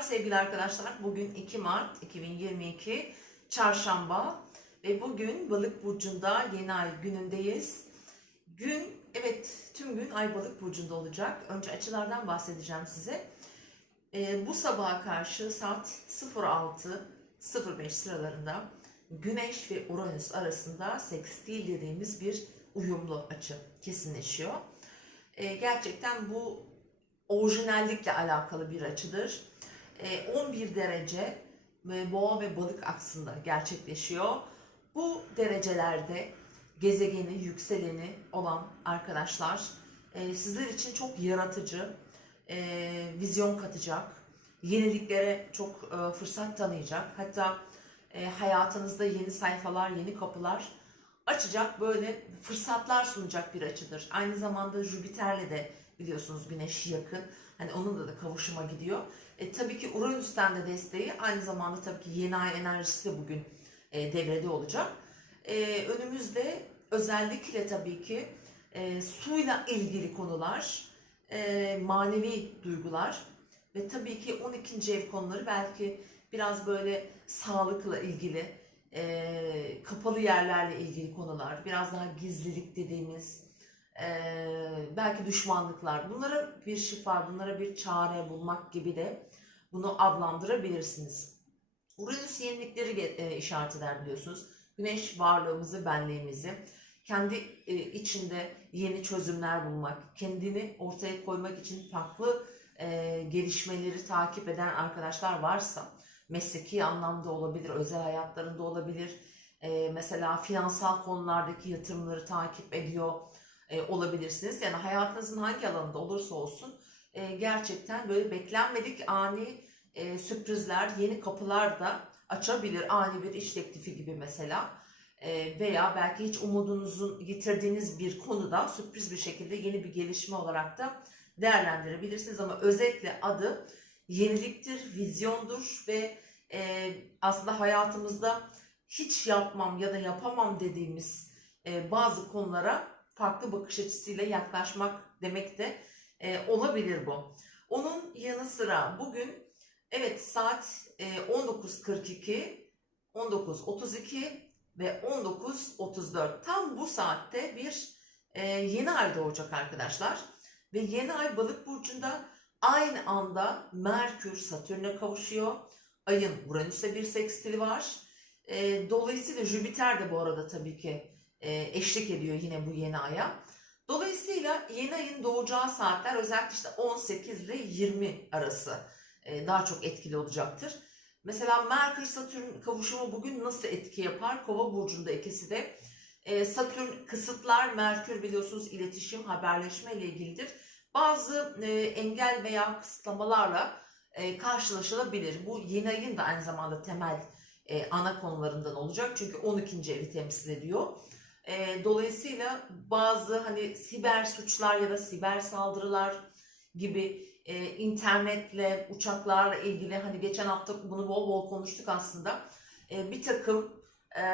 Merhabalar sevgili arkadaşlar. Bugün 2 Mart 2022 Çarşamba ve bugün Balık burcunda yeni ay günündeyiz. Gün evet tüm gün ay Balık burcunda olacak. Önce açılardan bahsedeceğim size. Ee, bu sabaha karşı saat 06.05 sıralarında Güneş ve Uranüs arasında sekstil dediğimiz bir uyumlu açı kesinleşiyor. Ee, gerçekten bu orijinallikle alakalı bir açıdır. Ee, 11 derece ve boğa ve balık aksında gerçekleşiyor. Bu derecelerde gezegeni, yükseleni olan arkadaşlar e, sizler için çok yaratıcı, e, vizyon katacak, yeniliklere çok e, fırsat tanıyacak. Hatta e, hayatınızda yeni sayfalar, yeni kapılar açacak böyle fırsatlar sunacak bir açıdır. Aynı zamanda Jüpiter'le de biliyorsunuz Güneş yakın. Hani onunla da kavuşuma gidiyor. E, tabii ki Uranüs'ten de desteği aynı zamanda tabii ki yeni ay enerjisi de bugün e, devrede olacak. E, önümüzde özellikle tabii ki e, suyla ilgili konular, e, manevi duygular ve tabii ki 12. ev konuları belki biraz böyle sağlıkla ilgili, e, kapalı yerlerle ilgili konular, biraz daha gizlilik dediğimiz, e, belki düşmanlıklar. Bunlara bir şifa, bunlara bir çare bulmak gibi de bunu adlandırabilirsiniz. Uranüs yenilikleri e, işaret eder biliyorsunuz. Güneş varlığımızı, benliğimizi, kendi e, içinde yeni çözümler bulmak, kendini ortaya koymak için farklı e, gelişmeleri takip eden arkadaşlar varsa, mesleki anlamda olabilir, özel hayatlarında olabilir, mesela finansal konulardaki yatırımları takip ediyor e, olabilirsiniz. Yani hayatınızın hangi alanında olursa olsun e, gerçekten böyle beklenmedik ani e, sürprizler, yeni kapılar da açabilir. Ani bir iş teklifi gibi mesela e, veya belki hiç umudunuzun yitirdiğiniz bir konuda sürpriz bir şekilde yeni bir gelişme olarak da değerlendirebilirsiniz. Ama özetle adı yeniliktir, vizyondur ve e, aslında hayatımızda hiç yapmam ya da yapamam dediğimiz e, bazı konulara farklı bakış açısıyla yaklaşmak demek de e, olabilir bu. Onun yanı sıra bugün evet saat e, 19.42, 19.32 ve 19.34 tam bu saatte bir e, yeni ay doğacak arkadaşlar. Ve yeni ay balık burcunda aynı anda Merkür Satürn'e kavuşuyor. Ayın Uranüs'e bir sekstili var. E, dolayısıyla Jüpiter de bu arada tabii ki eşlik ediyor yine bu yeni aya. Dolayısıyla yeni ayın doğacağı saatler özellikle işte 18 ile 20 arası e, daha çok etkili olacaktır. Mesela Merkür Satürn kavuşumu bugün nasıl etki yapar? Kova burcunda ikisi de. E, Satürn kısıtlar, Merkür biliyorsunuz iletişim, haberleşme ile ilgilidir. Bazı e, engel veya kısıtlamalarla e, karşılaşılabilir. Bu yeni ayın da aynı zamanda temel e, ana konularından olacak. Çünkü 12. evi temsil ediyor. E, dolayısıyla bazı hani siber suçlar ya da siber saldırılar gibi e, internetle, uçaklarla ilgili hani geçen hafta bunu bol bol konuştuk aslında. E, bir takım e,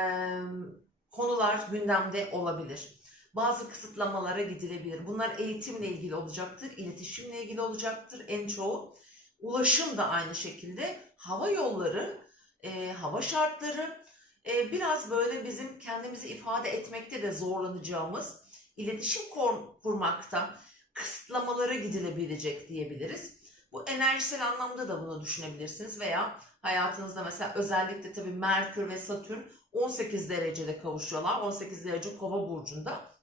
konular gündemde olabilir. Bazı kısıtlamalara gidilebilir. Bunlar eğitimle ilgili olacaktır, iletişimle ilgili olacaktır en çoğu. Ulaşım da aynı şekilde. Hava yolları, e, hava şartları, e, biraz böyle bizim kendimizi ifade etmekte de zorlanacağımız, iletişim kur, kurmakta kısıtlamalara gidilebilecek diyebiliriz. Bu enerjisel anlamda da bunu düşünebilirsiniz veya hayatınızda mesela özellikle tabii Merkür ve Satürn 18 derecede kavuşuyorlar. 18 derece kova burcunda.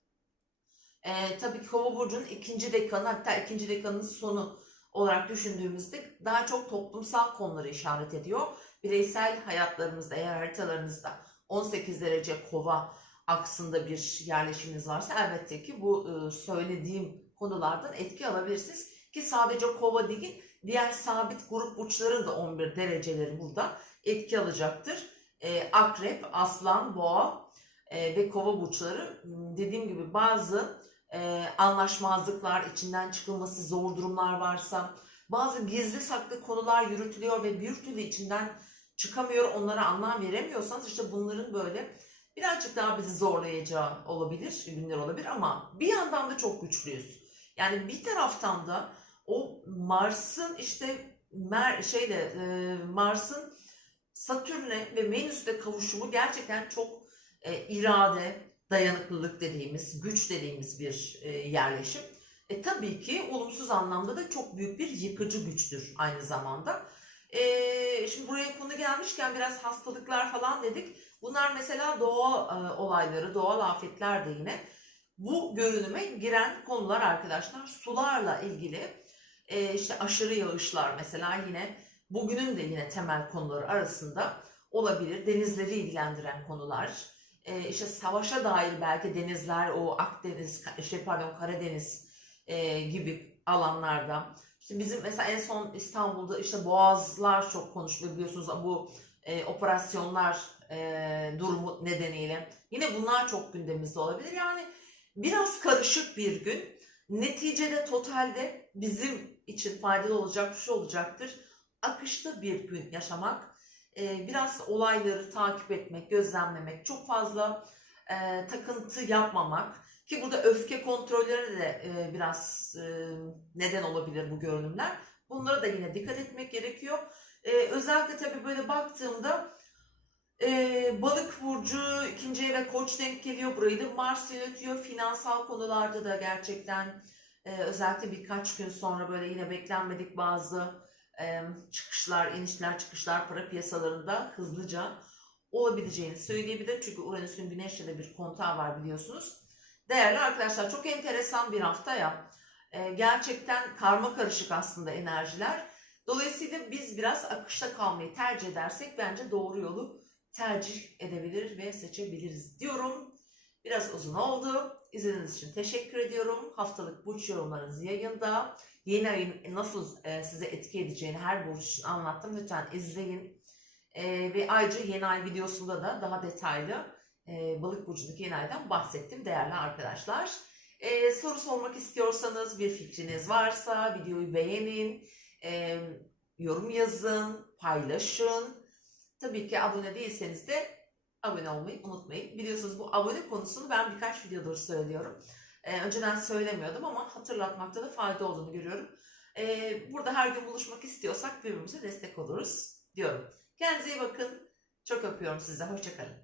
Ee, tabii kova burcunun ikinci dekanı hatta ikinci dekanın sonu olarak düşündüğümüzde daha çok toplumsal konuları işaret ediyor. Bireysel hayatlarınızda eğer haritalarınızda 18 derece kova aksında bir yerleşiminiz varsa elbette ki bu e, söylediğim konulardan etki alabilirsiniz. Ki sadece kova değil diğer sabit grup burçların da 11 dereceleri burada etki alacaktır. E, akrep, aslan, boğa e, ve kova burçları dediğim gibi bazı e, anlaşmazlıklar, içinden çıkılması zor durumlar varsa, bazı gizli saklı konular yürütülüyor ve bir türlü içinden çıkamıyor, onlara anlam veremiyorsanız işte bunların böyle birazcık daha bizi zorlayacağı olabilir, günler olabilir ama bir yandan da çok güçlüyüz. Yani bir taraftan da o Mars'ın işte Mer şeyle e, Mars'ın Satürn'e ve Venüs'le kavuşumu gerçekten çok e, irade, dayanıklılık dediğimiz, güç dediğimiz bir e, yerleşim. E, tabii ki olumsuz anlamda da çok büyük bir yıkıcı güçtür aynı zamanda. E, şimdi buraya konu gelmişken biraz hastalıklar falan dedik. Bunlar mesela doğa e, olayları, doğal afetler de yine bu görünüme giren konular arkadaşlar. Sularla ilgili e, işte aşırı yağışlar mesela yine bugünün de yine temel konuları arasında olabilir. Denizleri ilgilendiren konular. E, işte savaşa dair belki denizler, o Akdeniz, şey pardon Karadeniz e, gibi alanlarda. İşte bizim mesela en son İstanbul'da işte boğazlar çok konuşuluyor biliyorsunuz bu e, operasyonlar e, durumu nedeniyle. Yine bunlar çok gündemimizde olabilir. Yani biraz karışık bir gün. Neticede totalde bizim için faydalı olacak şu olacaktır. Akışta bir gün yaşamak, e, biraz olayları takip etmek, gözlemlemek, çok fazla e, takıntı yapmamak ki burada öfke kontrolleri de e, biraz e, neden olabilir bu görünümler. Bunlara da yine dikkat etmek gerekiyor. E, özellikle tabii böyle baktığımda e, balık burcu ikinci eve koç denk geliyor. Burayı da Mars yönetiyor. Finansal konularda da gerçekten e, özellikle birkaç gün sonra böyle yine beklenmedik bazı çıkışlar, inişler, çıkışlar para piyasalarında hızlıca olabileceğini söyleyebilirim. Çünkü Uranüs'ün Güneş'le de bir kontağı var biliyorsunuz. Değerli arkadaşlar çok enteresan bir hafta ya. E, gerçekten karma karışık aslında enerjiler. Dolayısıyla biz biraz akışta kalmayı tercih edersek bence doğru yolu tercih edebilir ve seçebiliriz diyorum. Biraz uzun oldu. İzlediğiniz için teşekkür ediyorum. Haftalık burç yorumlarınız yayında. Yeni ayın nasıl e, size etki edeceğini her burç için anlattım. Lütfen izleyin. E, ve ayrıca yeni ay videosunda da daha detaylı e, balık burcundaki yeni aydan bahsettim değerli arkadaşlar. Soru sormak istiyorsanız, bir fikriniz varsa videoyu beğenin, yorum yazın, paylaşın. Tabii ki abone değilseniz de abone olmayı unutmayın. Biliyorsunuz bu abone konusunu ben birkaç videodur söylüyorum. Ee, önceden söylemiyordum ama hatırlatmakta da fayda olduğunu görüyorum. Ee, burada her gün buluşmak istiyorsak birbirimize destek oluruz diyorum. Kendinize iyi bakın. Çok öpüyorum size. Hoşçakalın.